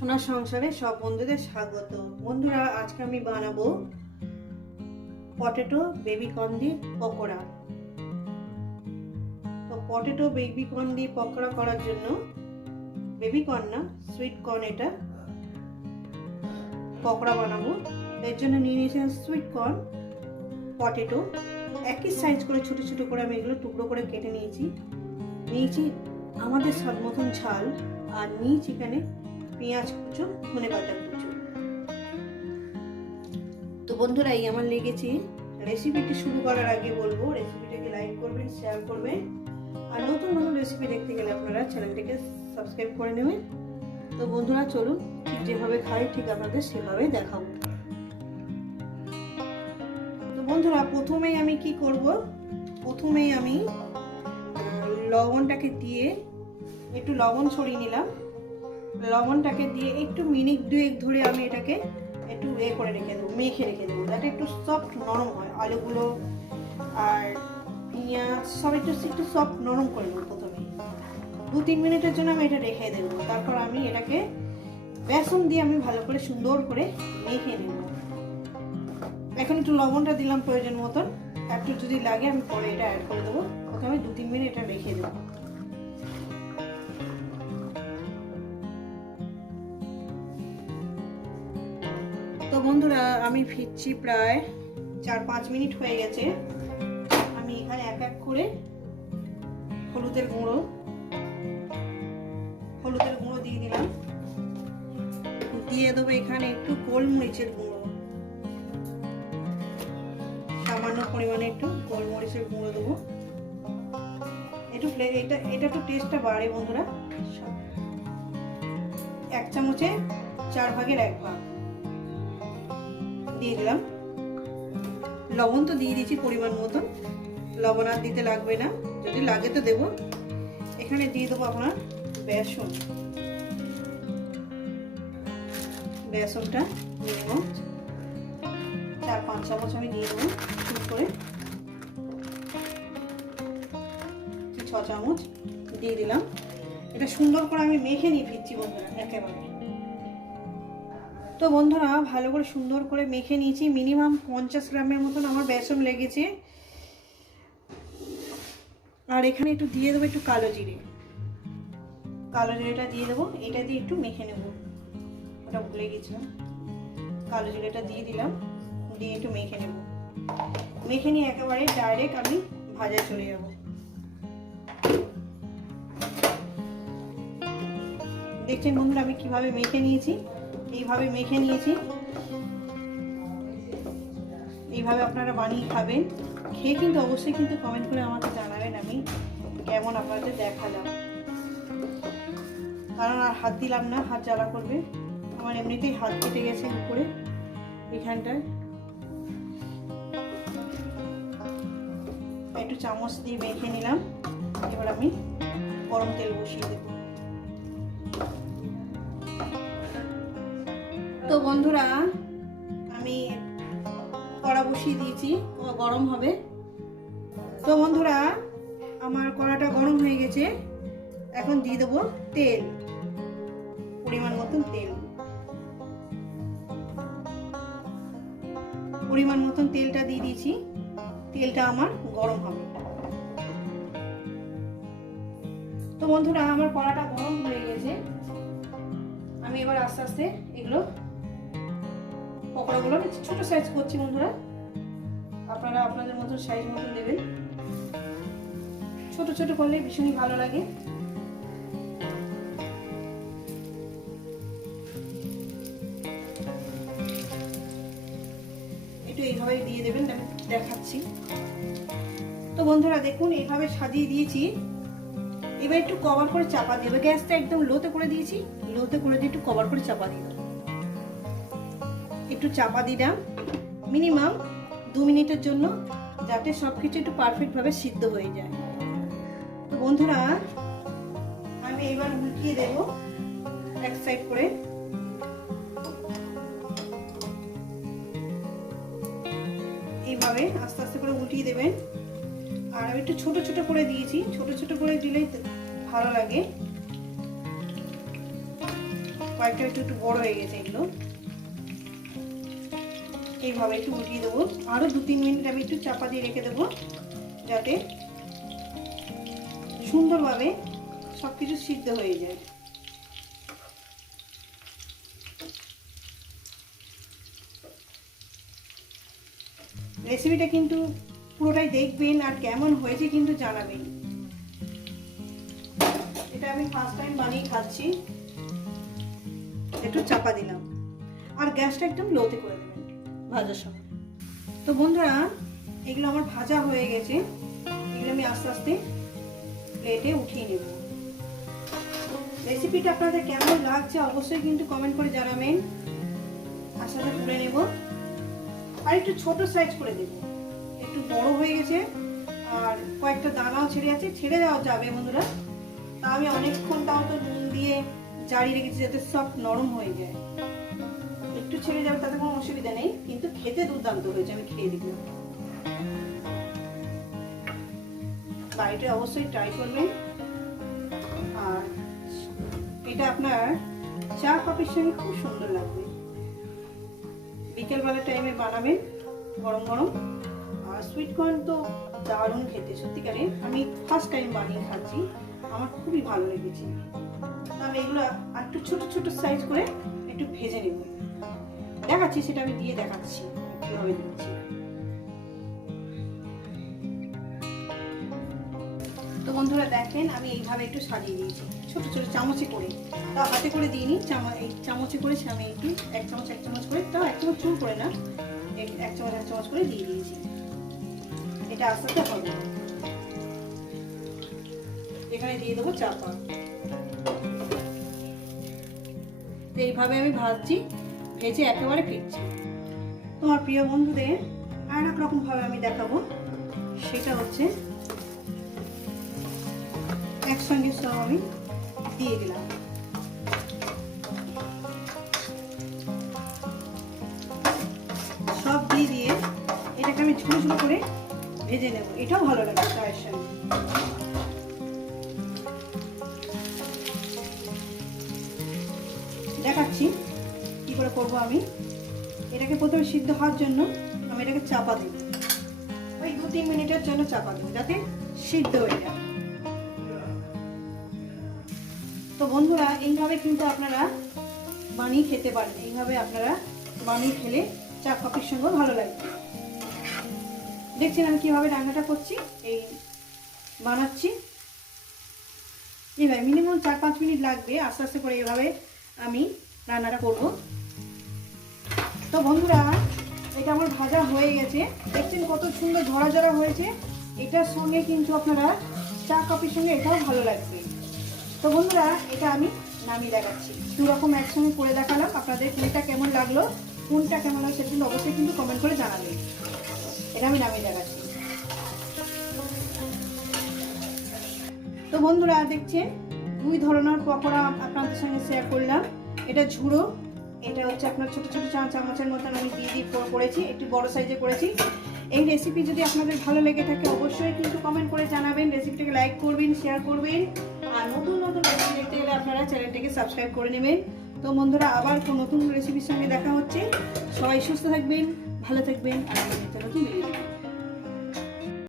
সোনার সংসারে সব বন্ধুদের স্বাগত। বন্ধুরা, আজকে আমি বানাবো পটেটো বেবি কর্ন দিয়ে পকোড়া। তো পটেটো বেবি কর্ন দিয়ে পকোড়া করার জন্য বেবি কর্ন না সুইট কর্ন এটা পকোড়া বানাবো। এর জন্য নিয়ে নিয়েছি সুইট কর্ন পটেটো একই সাইজ করে ছোট ছোট করে আমি এগুলো টুকরো করে কেটে নিয়েছি। নিয়েছি আমাদের স্বাদ মতন ঝাল আর নিয়েছি এখানে পেঁয়াজ কুচো, ধনে পাতা কুচো। তো বন্ধুরা, এই আমার লেগেছে রেসিপিটি শুরু করার আগে বলব, রেসিপিটাকে লাইক করবেন, শেয়ার করবেন। আর নতুন নতুন রেসিপি দেখতে গেলে আপনারা চ্যানেলটিকে সাবস্ক্রাইব করে নেবেন। তো বন্ধুরা, চলুন, ঠিক যেভাবে খাই, ঠিক আপনাদের সেভাবে দেখাবো। তো বন্ধুরা, প্রথমেই আমি কি করব? প্রথমেই আমি লবণটাকে দিয়ে একটু লবণ ছড়িয়ে নিলাম। লবণটাকে দিয়ে একটু মিনিট দুয়েক ধরে আমি এটাকে একটু এ করে রেখে দেবো, মেখে রেখে দেবো, যাতে একটু সফট নরম হয়। আলুগুলো আর পেঁয়াজ সব একটু একটু সফট নরম করে নেব প্রথমে। দু তিন মিনিটের জন্য আমি এটা রেখে দেবো। তারপর আমি এটাকে বেসন দিয়ে আমি ভালো করে সুন্দর করে মেখে নেব। এখন একটু লবণটা দিলাম প্রয়োজন মতন। একটু যদি লাগে আমি পরে এটা অ্যাড করে দেবো। প্রথমে দু তিন মিনিট এটা রেখে দেবো। বন্ধুরা, আমি ফিরছি প্রায় চার পাঁচ মিনিট হয়ে গেছে। আমি এখানে এক এক করে হলুদের গুঁড়ো হলুদের গুঁড়ো দিয়ে দিলাম। দিয়ে দেবো এখানে একটু গোলমরিচের গুঁড়ো। সামান্য পরিমাণে একটু গোলমরিচের গুঁড়ো দেবো। একটু এটা এটা একটু টেস্টটা বাড়ে বন্ধুরা। এক চামচে চার ভাগের এক ভাগ। দিয়ে দিলাম। লবণ তো দিয়ে দিয়েছি পরিমাণ মতন। লবণ আর দিতে লাগবে না। যদি লাগে তো দেবো। এখানে দিয়ে দেবো আপনার বেসন। বেসনটা মিনিমাম চার, পাঁচ চামচ আমি দিয়ে দেবো ঠিক করে। ছ চামচ দিয়ে দিলাম। এটা সুন্দর করে আমি মেখে নিয়ে ফিরছি বন্ধুরা, একেবারে। তো বন্ধুরা, ভালো করে সুন্দর করে মেখে নিয়েছি। মিনিমাম পঞ্চাশ গ্রামের মতন আমার বেসন লেগেছে। আর এখানে একটু দিয়ে দেবো একটু কালো জিরে। কালো জিরেটা দিয়ে দেবো। এটা দিয়ে একটু মেখে নেব। ওটা ভুলে গেছিলাম। কালো জিরেটা দিয়ে দিলাম। দিয়ে একটু মেখে নেব। মেখে নিয়ে একেবারে ডাইরেক্ট আমি ভাজা চলে যাব। দেখছেন বন্ধুরা, আমি কীভাবে মেখে নিয়েছি। এইভাবে মেখে নিয়েছি। এইভাবে আপনারা বানিয়ে খাবেন। খেয়ে কিন্তু অবশ্যই কিন্তু কমেন্ট করে আমাকে জানাবেন আমি কেমন আপনাদের দেখালাম। কারণ আর হাত দিলাম না, হাত জ্বালা করবে। আমার এমনিতেই হাত কেটে গেছে উপরে, এখানটায়। একটু চামচ দিয়ে মেখে নিলাম। এবার আমি গরম তেল বসিয়ে দেবো। বন্ধুরা, আমি কড়া বসিয়ে দিয়েছি গরম হবে। তো বন্ধুরা, আমার কড়াটা গরম হয়ে গেছে। এখন দিয়ে দেবো তেল, পরিমাণ মতন তেল। পরিমাণ মতন তেলটা দিয়ে দিয়েছি, তেলটা আমার গরম হবে। তো বন্ধুরা, আমার কড়াটা গরম হয়ে গেছে। আমি এবার আস্তে আস্তে এগুলো পকোড়াগুলো ছোট সাইজ করছি বন্ধুরা। আপনারা আপনাদের মতো সাইজ মতো দেবেন ছোট ছোট করলে ভীষণই ভালো লাগে। একটু এইভাবে দিয়ে দেবেন, আমি দেখাচ্ছি। তো বন্ধুরা দেখুন, এইভাবে সাজিয়ে দিয়েছি। এবার একটু কভার করে চাপা দিয়ে গ্যাসটা একদম লোতে করে দিয়েছি। লোতে করে দিয়ে একটু কভার করে চাপা দিয়ে একটু চাপা দিলাম মিনিমাম দু মিনিটের জন্য যাতে সব কিছু একটু পারফেক্টভাবে সিদ্ধ হয়ে যায়। তো বন্ধুরা, আমি এবার উল্টিয়ে দেব এক সাইড করে। এইভাবে আস্তে আস্তে করে উল্টিয়ে দেবেন। আর আমি একটু ছোট ছোট করে দিয়েছি। ছোট ছোট করে দিলেই ভালো লাগে। কয়েকটা একটু একটু বড় হয়ে গেছে এগুলো। এইভাবে একটু উঠিয়ে দেবো। আরও দু তিন মিনিট আমি একটু চাপা দিয়ে রেখে দেবো, যাতে সুন্দরভাবে সব কিছু সিদ্ধ হয়ে যায়। রেসিপিটা কিন্তু পুরোটাই দেখবেন আর কেমন হয়েছে কিন্তু জানাবেন। এটা আমি ফার্স্ট টাইম বানিয়ে খাচ্ছি। একটু চাপা দিলাম। আর গ্যাসটা একদম লোতে করে দেবেন। ভাজার সময়। তো বন্ধুরা, এগুলো আমার ভাজা হয়ে গেছে। এগুলো আমি আস্তে আস্তে প্লেটে উঠিয়ে নেব। রেসিপিটা আপনাদের কেমন লাগছে অবশ্যই কিন্তু কমেন্ট করে জানাবেন। আশাটা তুলে নেব। আর একটু ছোট সাইজ করে দেবো। একটু বড় হয়ে গেছে। আর কয়েকটা দানাও ছেড়ে আছে ছেড়ে দেওয়া যাবে বন্ধুরা। তা আমি অনেকক্ষণ তাও তো নুন দিয়ে জারি রেখেছি যাতে সব নরম হয়ে যায়। ছেড়ে যাবে, তাতে কোনো অসুবিধা নেই। কিন্তু খেতে দুর্দান্ত হয়েছে, আমি খেয়ে দিলাম বাড়িতে অবশ্যই ট্রাই করবেন। আর এটা আপনার চা কফির সঙ্গে খুব সুন্দর লাগবে। বিকেলবেলা টাইমে বানাবেন, গরম গরম। আর সুইট কর্ন তো দারুণ খেতে, সত্যিকারে। আমি ফার্স্ট টাইম বানিয়ে খাচ্ছি, আমার খুবই ভালো লেগেছে। আমি এগুলো একটু ছোট ছোট সাইজ করে একটু ভেজে নেব। দেখাচ্ছি, সেটা আমি দিয়ে দেখাচ্ছি, কীভাবে দিচ্ছি। তো বন্ধুরা দেখেন, আমি এইভাবে একটু সাজিয়ে দিয়েছি ছোট ছোট চামচে করে। তা হাতে করে দিইনি, চামচ, এই চামচে করে আমি একটু এক চামচ এক চামচ করে, তাও এক চামচ চুল করে না এক- চামচ, এক চামচ করে দিয়ে দিয়েছি। এটা আস্তে আস্তে হবে। এখানে দিয়ে দেবো চাপা। এইভাবে আমি ভাজছি। ভেজে একেবারে ফিরছি। তোমার প্রিয় বন্ধুদের আর এক রকম ভাবে আমি দেখাবো। সেটা হচ্ছে একসঙ্গে সব আমি দিয়ে দিলাম। সব দিয়ে দিয়ে এটাকে আমি ঝুড়ো ঝুড়ো করে ভেজে নেব। এটাও ভালো লাগে চায়ের সঙ্গে। দেখাচ্ছি। করে করব আমি। এটাকে প্রথমে সিদ্ধ হওয়ার জন্য আমি এটাকে চাপা দেব। ওই দু তিন মিনিটের জন্য চাপা দেবো, যাতে সিদ্ধ হয়ে যায়। তো বন্ধুরা, এইভাবে কিন্তু আপনারা বানিয়ে খেতে পারেন। এইভাবে আপনারা বানিয়ে খেলে চা কফির সঙ্গে ভালো লাগবে দেখছেন আমি কীভাবে রান্নাটা করছি? এই বানাচ্ছি। এইভাবে মিনিমাম চার পাঁচ মিনিট লাগবে। আস্তে আস্তে করে এইভাবে আমি রান্নাটা করব। তো বন্ধুরা, এটা আমার ভাজা হয়ে গেছে। দেখছেন কত সুন্দর ঝরা ঝরা হয়েছে। এটার সঙ্গে কিন্তু আপনারা চা কফির সঙ্গে এটাও ভালো লাগবে। তো বন্ধুরা, এটা আমি নামিয়ে দেখাচ্ছি। দু রকম একসঙ্গে করে দেখালাম। আপনাদের কোনটা কেমন লাগল, কোনটা কেমন লাগল সেটা অবশ্যই কিন্তু কমেন্ট করে জানাবেন। এটা আমি নামিয়ে দেখাচ্ছি। তো বন্ধুরা, দেখছেন? দুই ধরনের পকোড়া আপনাদের সঙ্গে শেয়ার করলাম। এটা ঝুড়ো এটা হচ্ছে আপনার ছোটো ছোটো চামচের মতন আমি দিয়ে দিয়ে করেছি, একটু বড় সাইজে করেছি। এই রেসিপি যদি আপনাদের ভালো লেগে থাকে অবশ্যই কিন্তু কমেন্ট করে জানাবেন রেসিপিটাকে লাইক করবেন শেয়ার করবেন। আর নতুন নতুন রেসিপি দেখতে গেলে আপনারা চ্যানেলটিকে সাবস্ক্রাইব করে নেবেন। তো বন্ধুরা, আবার নতুন রেসিপির সঙ্গে দেখা হচ্ছে। সবাই সুস্থ থাকবেন, ভালো থাকবেন, আর নতুন